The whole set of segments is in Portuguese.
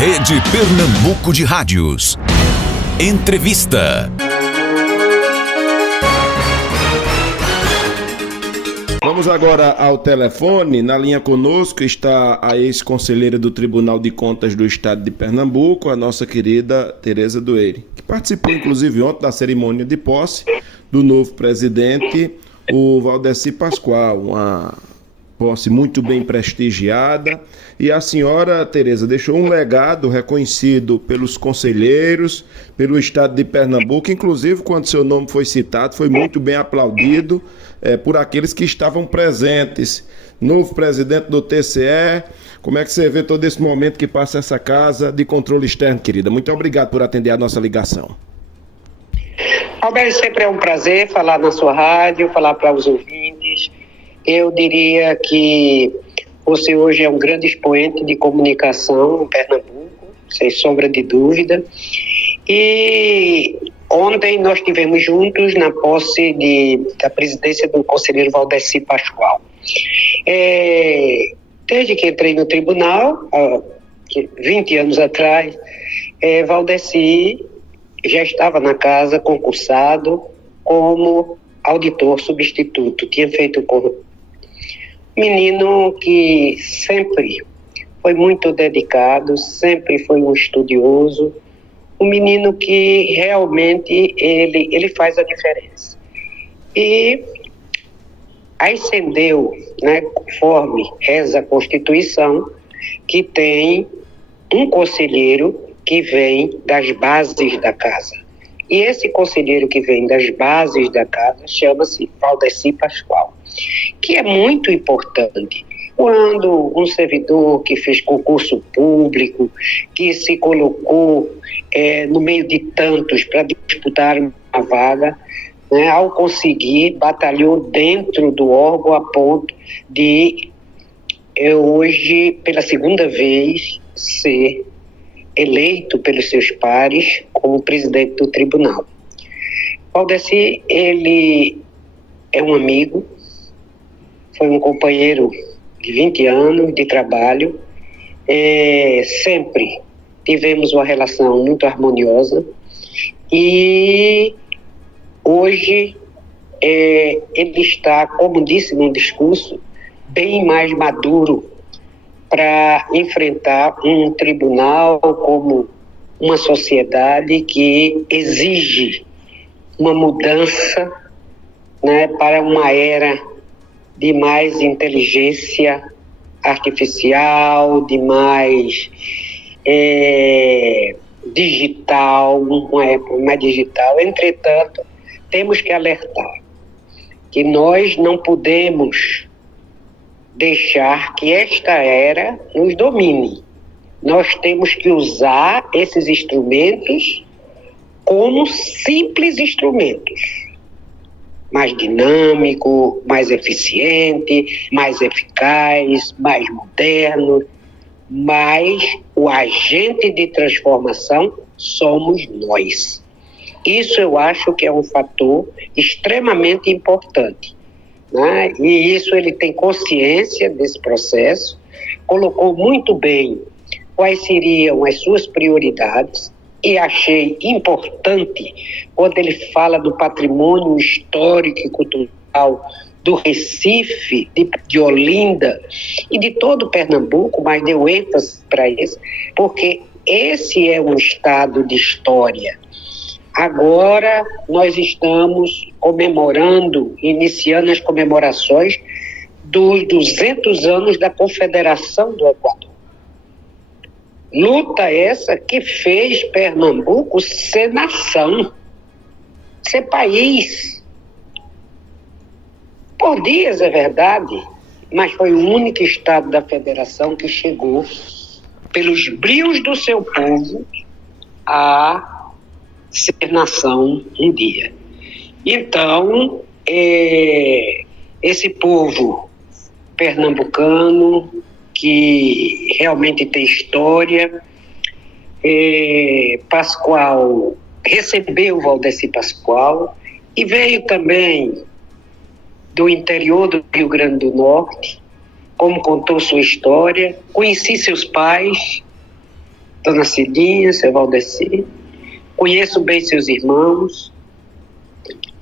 Rede Pernambuco de Rádios. Entrevista. Vamos agora ao telefone. Na linha conosco está a ex-conselheira do Tribunal de Contas do Estado de Pernambuco, a nossa querida Tereza Doeire, que participou inclusive ontem da cerimônia de posse do novo presidente, o Valdeci Pascoal, uma posse muito bem prestigiada. E a senhora, Tereza, deixou um legado reconhecido pelos conselheiros, pelo Estado de Pernambuco, inclusive quando seu nome foi citado, foi muito bem aplaudido por aqueles que estavam presentes. Novo presidente do TCE, como é que você vê todo esse momento que passa essa casa de controle externo, querida? Muito obrigado por atender a nossa ligação. Alberto, sempre é um prazer falar na sua rádio, falar para os ouvintes. Eu diria que você hoje é um grande expoente de comunicação em Pernambuco, sem sombra de dúvida. E ontem nós estivemos juntos na posse da presidência do conselheiro Valdeci Pascoal. Desde que entrei no tribunal, 20 anos atrás, Valdeci já estava na casa concursado como auditor substituto. Tinha feito menino que sempre foi muito dedicado, sempre foi um estudioso, um menino que realmente ele faz a diferença. E ascendeu, conforme reza a Constituição, que tem um conselheiro que vem das bases da casa. E esse conselheiro que vem das bases da casa chama-se Valdeci Pascoal, que é muito importante. Quando um servidor que fez concurso público, que se colocou no meio de tantos para disputar uma vaga, ao conseguir, batalhou dentro do órgão a ponto de hoje, pela segunda vez, ser eleito pelos seus pares como presidente do tribunal. Valdeci, ele é um amigo, foi um companheiro de 20 anos de trabalho, sempre tivemos uma relação muito harmoniosa e hoje ele está, como disse num discurso, bem mais maduro para enfrentar um tribunal como uma sociedade que exige uma mudança, para uma era de mais inteligência artificial, de mais digital, uma época mais digital. Entretanto, temos que alertar que nós não podemos deixar que esta era nos domine. Nós temos que usar esses instrumentos como simples instrumentos, mais dinâmico, mais eficiente, mais eficaz, mais moderno, mas o agente de transformação somos nós. Isso eu acho que é um fator extremamente importante. E isso ele tem consciência desse processo, colocou muito bem quais seriam as suas prioridades e achei importante quando ele fala do patrimônio histórico e cultural do Recife, de Olinda e de todo Pernambuco, mas deu ênfase para isso, porque esse é um estado de história. Agora nós estamos comemorando, iniciando as comemorações dos 200 anos da Confederação do Equador. Luta essa que fez Pernambuco ser nação, ser país. Por dias, é verdade, mas foi o único estado da federação que chegou, pelos brios do seu povo, a ser nação um dia. Então, esse povo pernambucano, que realmente tem história, Pascoal recebeu o Valdeci Pascoal e veio também do interior do Rio Grande do Norte, como contou sua história. Conheci seus pais, Dona Cidinha, seu Valdeci, conheço bem seus irmãos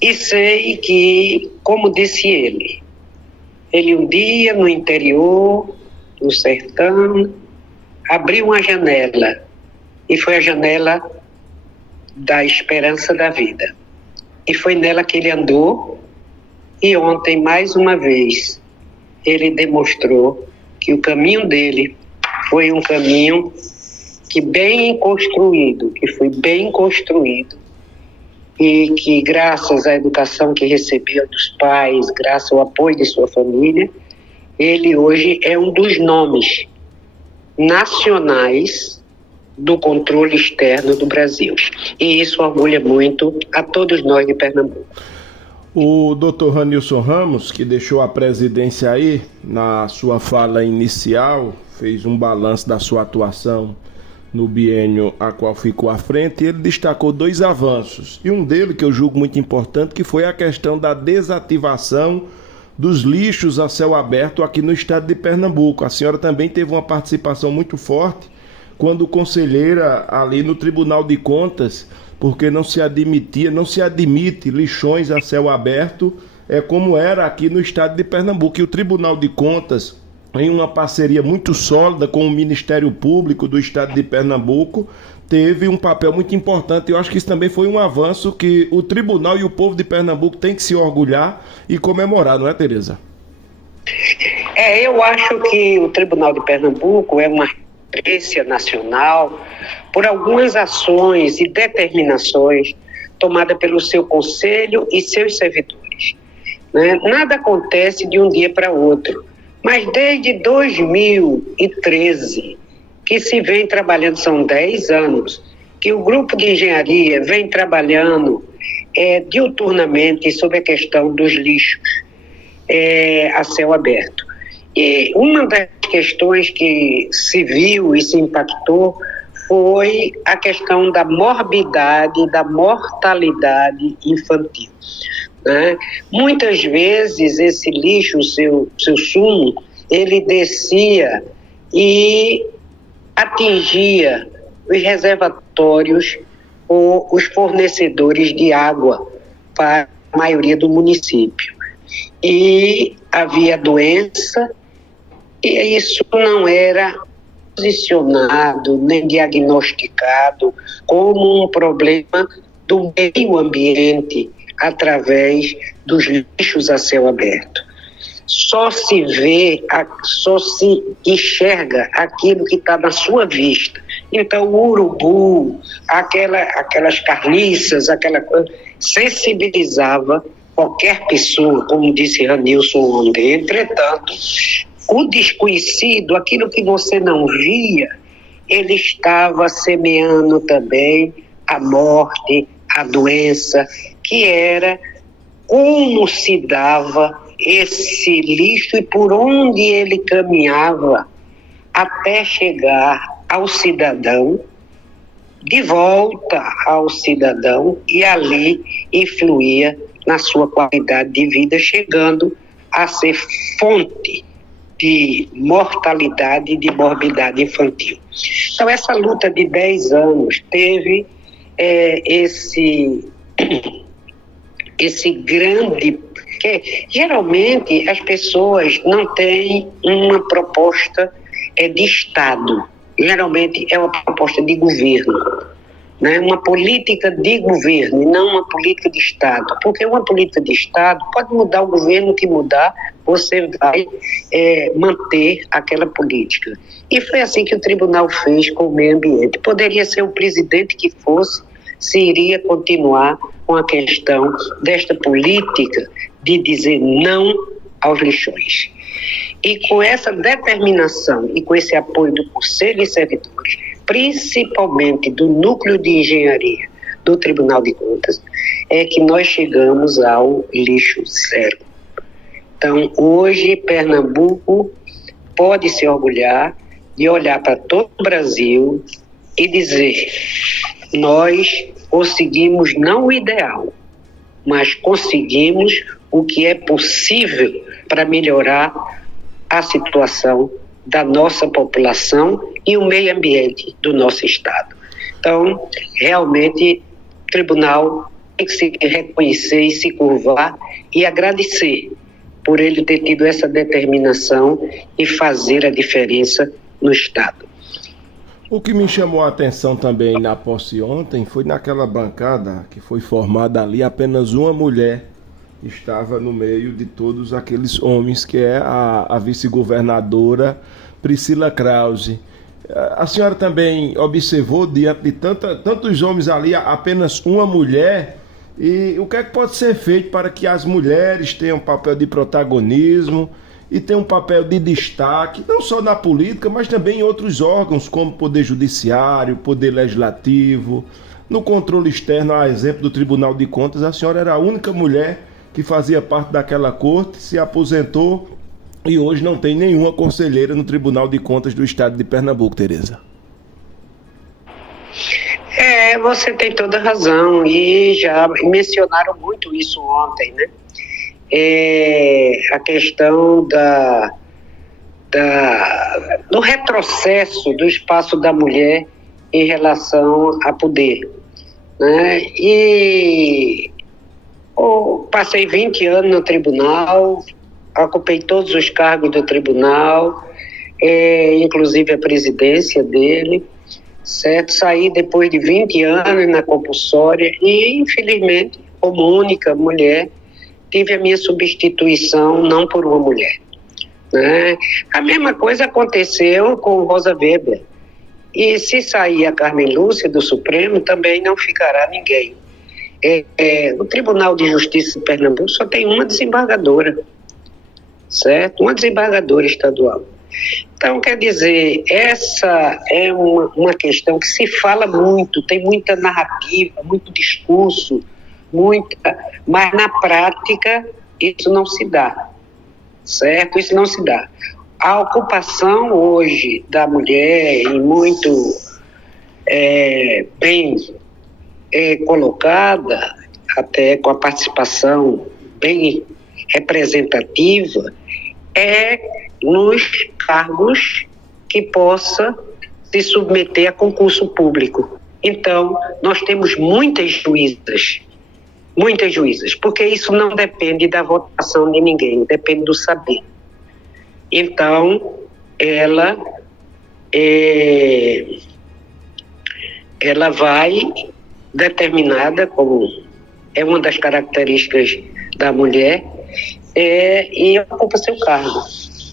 e sei que, como disse ele um dia no interior, no sertão, abriu uma janela e foi a janela da esperança da vida. E foi nela que ele andou e ontem, mais uma vez, ele demonstrou que o caminho dele foi um caminho que foi bem construído e que, graças à educação que recebeu dos pais, graças ao apoio de sua família, ele hoje é um dos nomes nacionais do controle externo do Brasil. E isso orgulha muito a todos nós de Pernambuco. O doutor Ranilson Ramos, que deixou a presidência aí, na sua fala inicial, fez um balanço da sua atuação no biênio a qual ficou à frente, e ele destacou 2 avanços. E um deles, que eu julgo muito importante, que foi a questão da desativação dos lixos a céu aberto aqui no estado de Pernambuco. A senhora também teve uma participação muito forte quando conselheira ali no Tribunal de Contas, porque não se admite lixões a céu aberto, como era aqui no estado de Pernambuco. E o Tribunal de Contas, em uma parceria muito sólida com o Ministério Público do estado de Pernambuco, teve um papel muito importante. Eu acho que isso também foi um avanço que o tribunal e o povo de Pernambuco tem que se orgulhar e comemorar, não é, Tereza? Eu acho que o Tribunal de Pernambuco é uma referência nacional por algumas ações e determinações tomadas pelo seu conselho e seus servidores. Né? Nada acontece de um dia para outro, mas desde 2013 que se vem trabalhando, são 10 anos, que o grupo de engenharia vem trabalhando diuturnamente sobre a questão dos lixos a céu aberto. E uma das questões que se viu e se impactou foi a questão da morbidade, da mortalidade infantil. Né? Muitas vezes esse lixo, seu sumo, ele descia e atingia os reservatórios ou os fornecedores de água para a maioria do município. E havia doença, e isso não era posicionado nem diagnosticado como um problema do meio ambiente através dos lixos a céu aberto. Só se enxerga aquilo que está na sua vista. Então, o urubu, aquelas carniças, aquela coisa, sensibilizava qualquer pessoa, como disse Ranilson ontem. Entretanto, o desconhecido, aquilo que você não via, ele estava semeando também a morte, a doença, que era como se dava esse lixo e por onde ele caminhava até chegar ao cidadão, de volta ao cidadão, e ali influía na sua qualidade de vida, chegando a ser fonte de mortalidade e de morbidade infantil. Então, essa luta de 10 anos teve esse grande... Porque, geralmente, as pessoas não têm uma proposta de Estado. Geralmente, é uma proposta de governo. Né? Uma política de governo e não uma política de Estado. Porque uma política de Estado pode mudar o governo que mudar, você vai manter aquela política. E foi assim que o tribunal fez com o meio ambiente. Poderia ser o presidente que fosse, se iria continuar com a questão desta política de dizer não aos lixões. E com essa determinação e com esse apoio do Conselho e servidores, principalmente do Núcleo de Engenharia do Tribunal de Contas, é que nós chegamos ao lixo zero. Então, hoje, Pernambuco pode se orgulhar de olhar para todo o Brasil e dizer: nós conseguimos não o ideal, mas conseguimos o que é possível para melhorar a situação da nossa população e o meio ambiente do nosso Estado. Então, realmente, o tribunal tem que se reconhecer e se curvar e agradecer por ele ter tido essa determinação e fazer a diferença no Estado. O que me chamou a atenção também na posse ontem foi naquela bancada que foi formada ali, apenas uma mulher estava no meio de todos aqueles homens, que é a vice-governadora Priscila Krause. A senhora também observou, diante de tantos homens ali, apenas uma mulher. E o que é que pode ser feito para que as mulheres tenham um papel de protagonismo e tenham um papel de destaque, não só na política, mas também em outros órgãos, como Poder Judiciário, Poder Legislativo, no controle externo, a exemplo do Tribunal de Contas? A senhora era a única mulher que fazia parte daquela corte, se aposentou e hoje não tem nenhuma conselheira no Tribunal de Contas do Estado de Pernambuco, Tereza. Você tem toda razão, e já mencionaram muito isso ontem, né? A questão do retrocesso do espaço da mulher em relação a poder, né? E passei 20 anos no tribunal, ocupei todos os cargos do tribunal, inclusive a presidência dele, certo? Saí depois de 20 anos na compulsória e, infelizmente, como única mulher, tive a minha substituição não por uma mulher, né? A mesma coisa aconteceu com Rosa Weber. E se sair a Carmen Lúcia do Supremo, também não ficará ninguém. O Tribunal de Justiça de Pernambuco só tem uma desembargadora, certo? Uma desembargadora estadual. Então, quer dizer, essa é uma questão que se fala muito, tem muita narrativa, muito discurso, mas na prática isso não se dá, certo? Isso não se dá. A ocupação hoje da mulher, e muito bem colocada, até com a participação bem representativa, nos cargos que possa se submeter a concurso público. Então, nós temos muitas juízas, porque isso não depende da votação de ninguém, depende do saber. Então, ela vai determinada, como é uma das características da mulher, e ocupa seu cargo.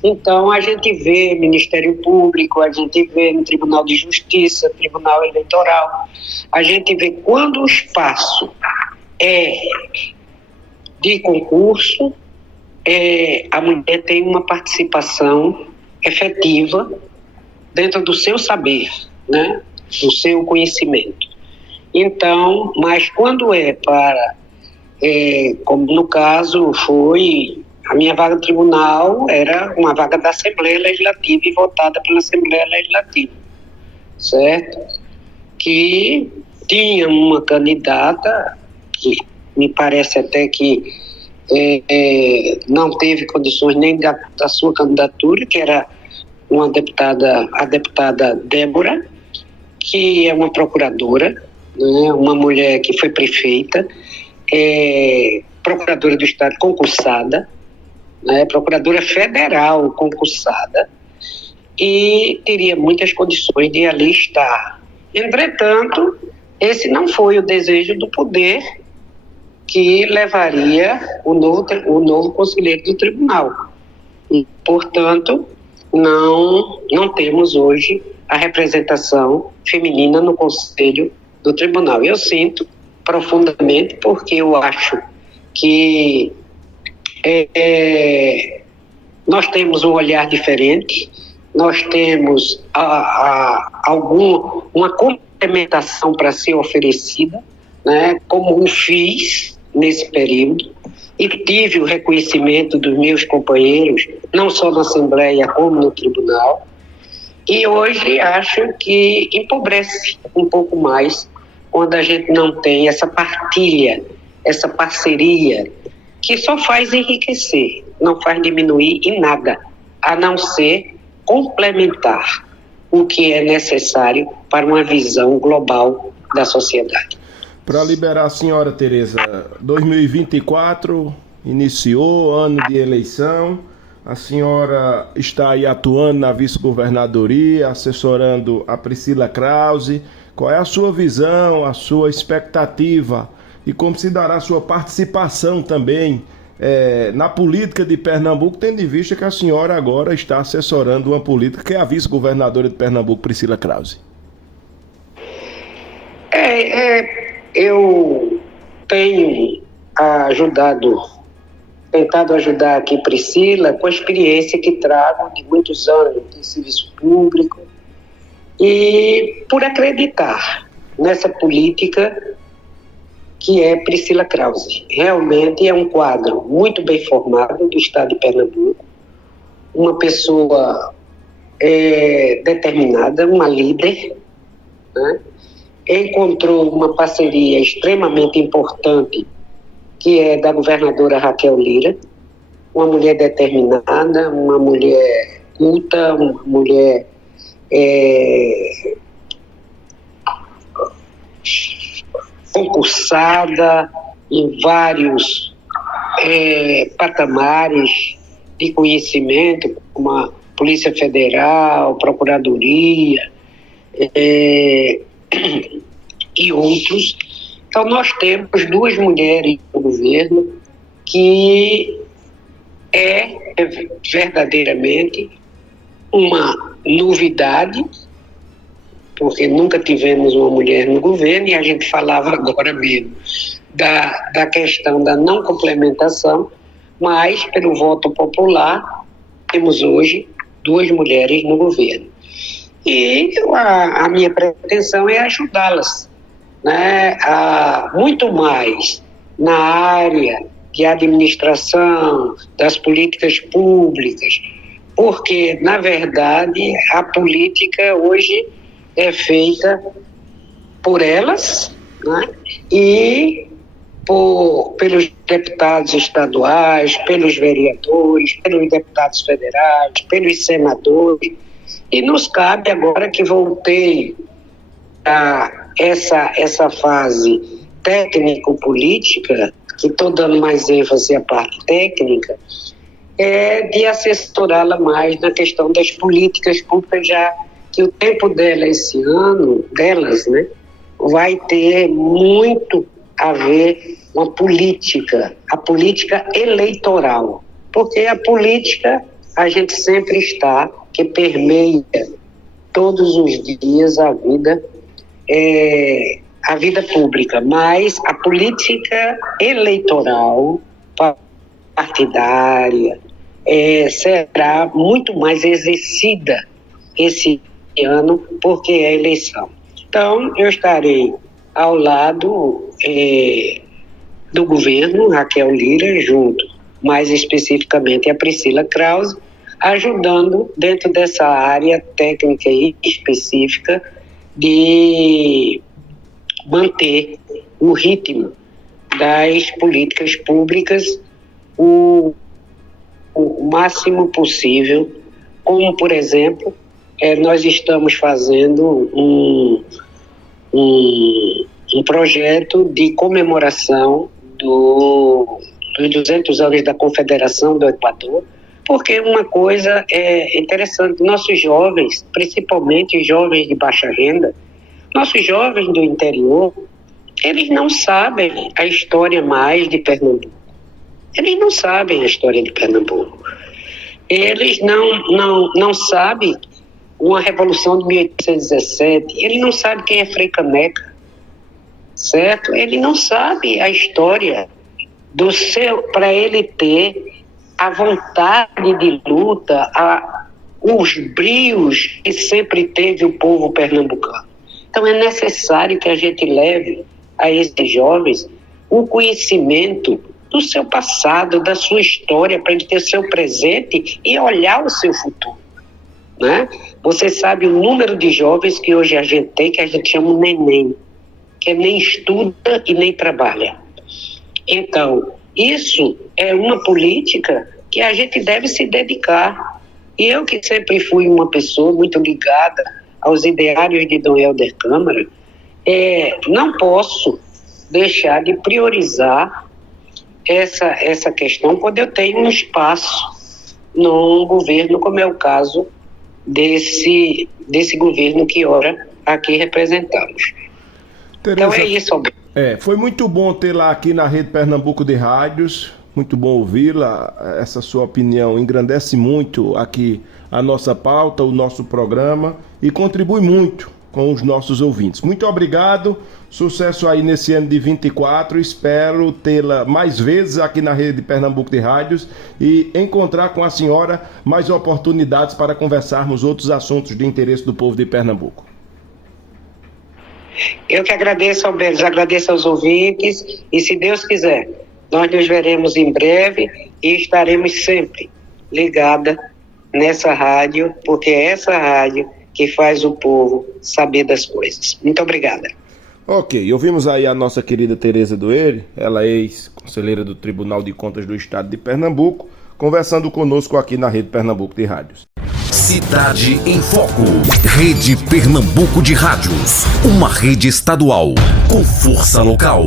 Então, a gente vê Ministério Público, a gente vê no Tribunal de Justiça, Tribunal Eleitoral, a gente vê quando o espaço é de concurso, a mulher tem uma participação efetiva dentro do seu saber, né? Do seu conhecimento. Então, mas quando para, como no caso foi, a minha vaga no tribunal era uma vaga da Assembleia Legislativa e votada pela Assembleia Legislativa, certo? Que tinha uma candidata, que me parece até que não teve condições nem da sua candidatura, que era a deputada Débora, que é uma procuradora, né, uma mulher que foi prefeita, procuradora do Estado concursada, né, procuradora federal concursada, e teria muitas condições de ali estar. Entretanto, esse não foi o desejo do poder que levaria o novo conselheiro do tribunal. E, portanto, não temos hoje a representação feminina no conselho do tribunal. Eu sinto profundamente, porque eu acho que nós temos um olhar diferente, nós temos uma complementação para ser oferecida, né, como eu fiz nesse período, e tive o reconhecimento dos meus companheiros, não só na Assembleia como no Tribunal, e hoje acho que empobrece um pouco mais quando a gente não tem essa partilha, essa parceria, que só faz enriquecer, não faz diminuir em nada, a não ser complementar o que é necessário para uma visão global da sociedade. Para liberar a senhora, Tereza, 2024 iniciou, ano de eleição, a senhora está aí atuando na vice-governadoria, assessorando a Priscila Krause. Qual é a sua visão, a sua expectativa e como se dará a sua participação também na política de Pernambuco, tendo em vista que a senhora agora está assessorando uma política que é a vice-governadora de Pernambuco, Priscila Krause? Eu tenho tentado ajudar aqui Priscila com a experiência que trago de muitos anos de serviço público e por acreditar nessa política que é Priscila Krause. Realmente é um quadro muito bem formado do estado de Pernambuco, uma pessoa determinada, uma líder, né? Encontrou uma parceria extremamente importante, que é da governadora Raquel Lira, uma mulher determinada, uma mulher culta, uma mulher concursada em vários patamares de conhecimento, como a Polícia Federal, Procuradoria e outros. Então nós temos duas mulheres no governo que é verdadeiramente uma novidade, porque nunca tivemos uma mulher no governo, e a gente falava agora mesmo da questão da não complementação, mas pelo voto popular temos hoje duas mulheres no governo. E a minha pretensão é ajudá-las, né, muito mais na área de administração, das políticas públicas, porque, na verdade, a política hoje é feita por elas, né, e pelos deputados estaduais, pelos vereadores, pelos deputados federais, pelos senadores, e nos cabe agora que voltei a essa fase técnico-política, que estou dando mais ênfase à parte técnica, de assessorá-la mais na questão das políticas públicas, já que o tempo dela esse ano, delas, né, vai ter muito a ver com a política eleitoral, porque a política a gente sempre está, que permeia todos os dias a vida pública, mas a política eleitoral partidária será muito mais exercida esse ano, porque é eleição. Então, eu estarei ao lado do governo, Raquel Lira, junto, mais especificamente a Priscila Krause, ajudando dentro dessa área técnica e específica de manter o ritmo das políticas públicas o máximo possível, como, por exemplo, nós estamos fazendo um projeto de comemoração dos 200 anos da Confederação do Equador, porque uma coisa é interessante, nossos jovens, principalmente os jovens de baixa renda, nossos jovens do interior, eles não sabem a história mais de Pernambuco. Eles não sabem a história de Pernambuco. Eles não sabem uma revolução de 1817, ele não sabe quem é Frei Caneca, certo? Ele não sabe a história para ele ter a vontade de luta, os brios que sempre teve o povo pernambucano. Então é necessário que a gente leve a esses jovens um conhecimento do seu passado, da sua história, para ele ter seu presente e olhar o seu futuro, né? Você sabe o número de jovens que hoje a gente tem, que a gente chama neném, que nem estuda e nem trabalha. Então, isso é uma política que a gente deve se dedicar, E eu que sempre fui uma pessoa muito ligada aos ideários de Dom Helder Câmara, não posso deixar de priorizar essa questão quando eu tenho um espaço no governo, como é o caso desse governo que ora aqui representamos. Tereza, Então é isso, Alberto. foi muito bom tê-la aqui na Rede Pernambuco de Rádios, muito bom ouvi-la, essa sua opinião engrandece muito aqui a nossa pauta, o nosso programa e contribui muito com os nossos ouvintes. Muito obrigado, sucesso aí nesse ano de 24, espero tê-la mais vezes aqui na Rede Pernambuco de Rádios e encontrar com a senhora mais oportunidades para conversarmos outros assuntos de interesse do povo de Pernambuco. Eu que agradeço, Alberto, agradeço aos ouvintes e, se Deus quiser, nós nos veremos em breve e estaremos sempre ligada nessa rádio, porque é essa rádio que faz o povo saber das coisas. Muito obrigada. Ok, ouvimos aí a nossa querida Tereza Doeire, ela é ex-conselheira do Tribunal de Contas do Estado de Pernambuco, conversando conosco aqui na Rede Pernambuco de Rádios. Cidade em Foco. Rede Pernambuco de Rádios. Uma rede estadual com força local.